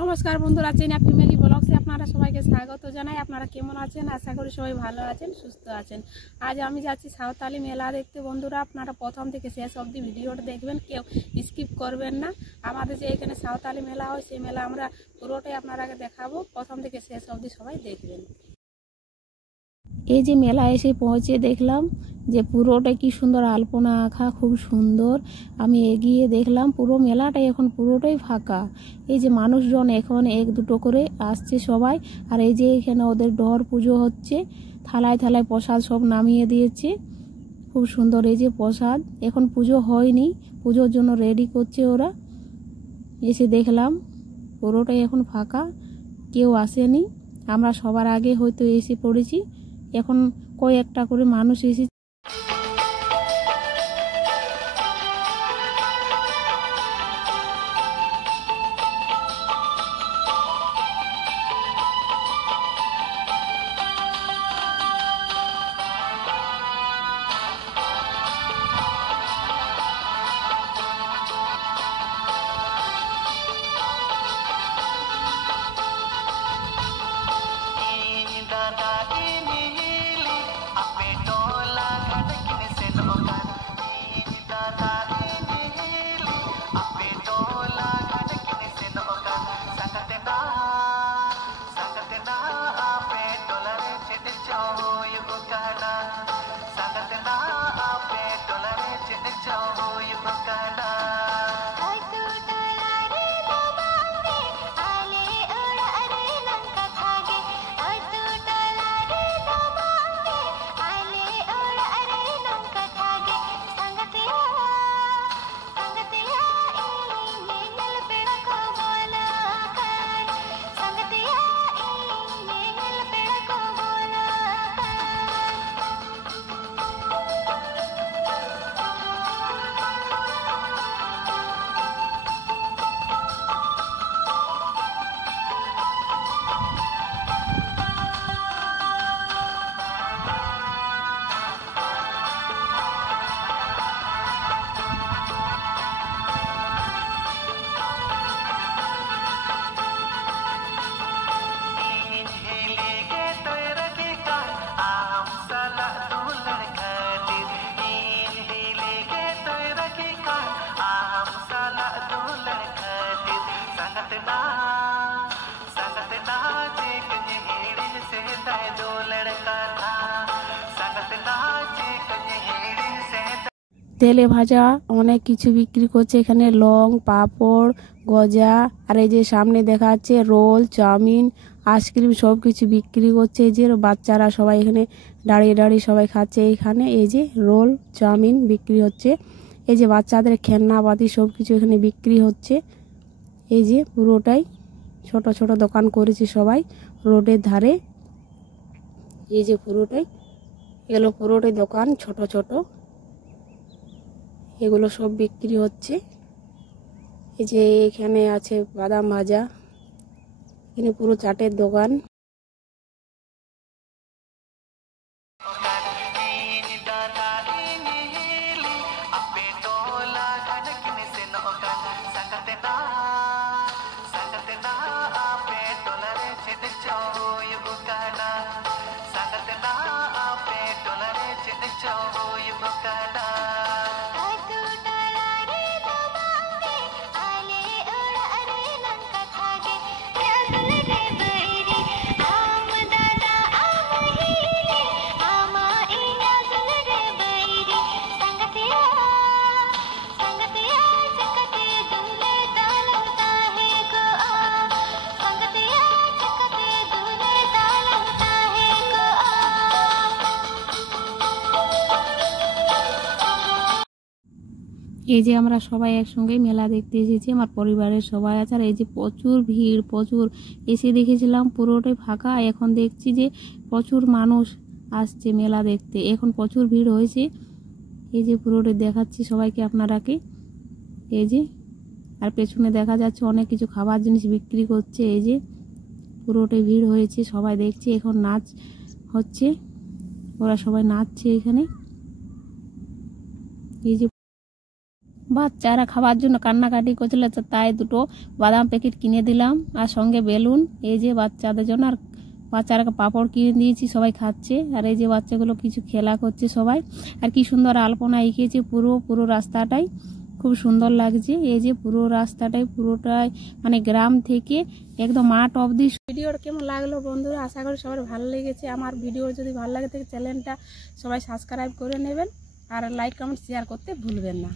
নমস্কার বন্ধুরা, চেনা ফ্যামিলি ব্লগসে আপনারা সবাইকে স্বাগত জানাই। আপনারা কেমন আছেন? আশা করি সবাই ভালো আছেন, সুস্থ আছেন। আজ আমি যাচ্ছি সাঁওতালি মেলা দেখতে। বন্ধুরা, আপনারা প্রথম থেকে শেষ অবধি ভিডিওটা দেখবেন, কেউ স্কিপ করবেন না। আমাদের যে এখানে সাঁওতালি মেলা হয়, সেই মেলা আমরা পুরোটাই আপনারাকে দেখাবো, প্রথম থেকে শেষ অবধি সবাই দেখবেন। এই যে মেলা এসে পৌঁছে দেখলাম যে পুরোটা কি সুন্দর আলপনা আঁকা, খুব সুন্দর। আমি এগিয়ে দেখলাম পুরো মেলাটাই এখন পুরোটাই ফাঁকা। এই যে মানুষজন এখন এক দুটো করে আসছে সবাই। আর এই যে এখানে ওদের ডহর পুজো হচ্ছে, থালায় থালায় প্রসাদ সব নামিয়ে দিয়েছে, খুব সুন্দর। এই যে প্রসাদ, এখন পুজো হয়নি, পুজোর জন্য রেডি করছে ওরা। এসে দেখলাম পুরোটাই এখন ফাঁকা, কেউ আসেনি। আমরা সবার আগে হয়তো এসে পড়েছি, এখন কয়েকটা করে মানুষ এসে তেলে ভাজা অনেক কিছু বিক্রি করছে এখানে, লং, পাঁপড়, গজা। আর এই যে সামনে দেখা যাচ্ছে রোল, চাউমিন, আইসক্রিম, সব কিছু বিক্রি করছে। এই যে বাচ্চারা সবাই এখানে দাঁড়িয়ে দাঁড়িয়ে সবাই খাচ্ছে। এইখানে এই যে রোল, চাউমিন বিক্রি হচ্ছে। এই যে বাচ্চাদের খেলনাপাতি সব কিছু এখানে বিক্রি হচ্ছে। এই যে পুরোটাই ছোট ছোট দোকান করেছে সবাই রোডের ধারে। এই যে পুরোটাই এগুলো পুরোটাই দোকান ছোট ছোট, এগুলো সব বিক্রি হচ্ছে। এই যে এখানে আছে বাদাম ভাজা, এখানে পুরো চাটের দোকান। এই যে আমরা সবাই একসঙ্গে মেলা দেখতে এসেছি, আমার পরিবারের সবাই আছে। আর এই যে প্রচুর ভিড়, প্রচুর। এসে দেখেছিলাম পুরোটাই ফাঁকা, এখন দেখছি যে প্রচুর মানুষ আসছে মেলা দেখতে, এখন প্রচুর ভিড় হয়েছে। এই যে পুরোটাই দেখাচ্ছি সবাইকে আপনারাকে। এই যে আর পেছনে দেখা যাচ্ছে অনেক কিছু খাবার জিনিস বিক্রি করছে। এই যে পুরোটাই ভিড় হয়েছে, সবাই দেখছে, এখন নাচ হচ্ছে, ওরা সবাই নাচছে এখানে। এই যে বাচ্চারা খাবার জন্য কান্নাকাটি করছিল, তো তাই দুটো বাদাম প্যাকেট কিনে দিলাম আর সঙ্গে বেলুন। এই যে বাচ্চাদের জন্য, আর বাচ্চারা পাঁপড় কিনে দিয়েছি, সবাই খাচ্ছে। আর এই যে বাচ্চাগুলো কিছু খেলা করছে সবাই। আর কি সুন্দর আলপনা এঁকেছে পুরো রাস্তাটাই, খুব সুন্দর লাগছে। এই যে পুরো রাস্তাটাই পুরোটাই মানে গ্রাম থেকে একদম মাঠ অবধি। ভিডিওটা কেমন লাগলো বন্ধুরা, আশা করি সবার ভালো লেগেছে। আমার ভিডিও যদি ভালো লাগে থাকে চ্যানেলটা সবাই সাবস্ক্রাইব করে নেবেন আর লাইক কমেন্ট শেয়ার করতে ভুলবেন না।